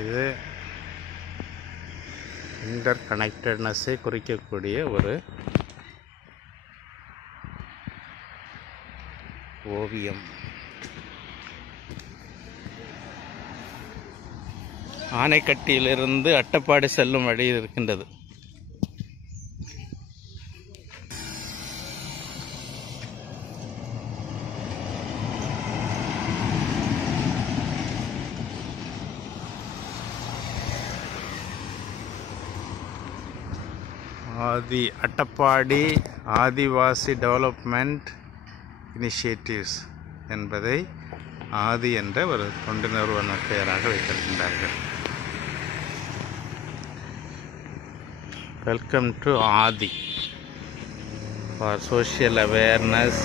இது இன்டர் கனெக்டட்னஸை குறிக்கக்கூடிய ஒரு ஓவியம். ஆனைக்கட்டியிலிருந்து அட்டப்பாடி செல்லும் வழி இருக்கின்றது. அட்டப்பாடி ஆதிவாசி டெவலப்மெண்ட் இனிஷியேட்டிவ்ஸ் என்பதை ஆதி என்ற ஒரு தொண்டு நிறுவன பெயராக வைத்திருக்கின்றார்கள். Welcome to Aadhi for social awareness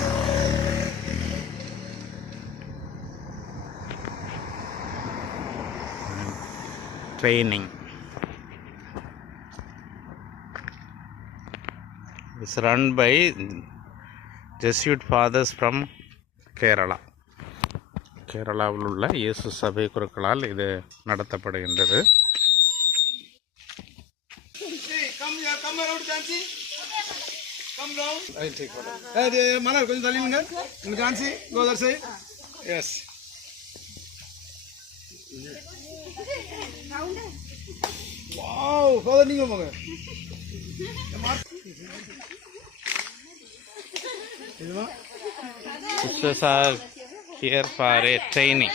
training. It's run by Jesuit fathers from Kerala. கேரளாவில் உள்ள இயேசு சபை குருக்களால் இது நடத்தப்படுகின்றது. மலர் கொஞ்சம் தள்ளிடுங்க. ஜான்சி கோதர் சை. எஸ். வாவ், கோதர் நீங்க போங்க. Sisters are here for a training.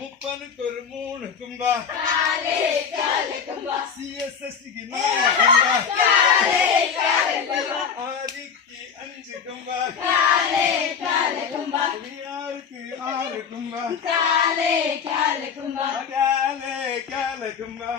முப்பனுக்கு மூணு கும்பா சிஎஸ்எஸ்க்கு ஆதிக்கு 5 கும்பா யாருக்கு 6 கும்பா காலே கும்பா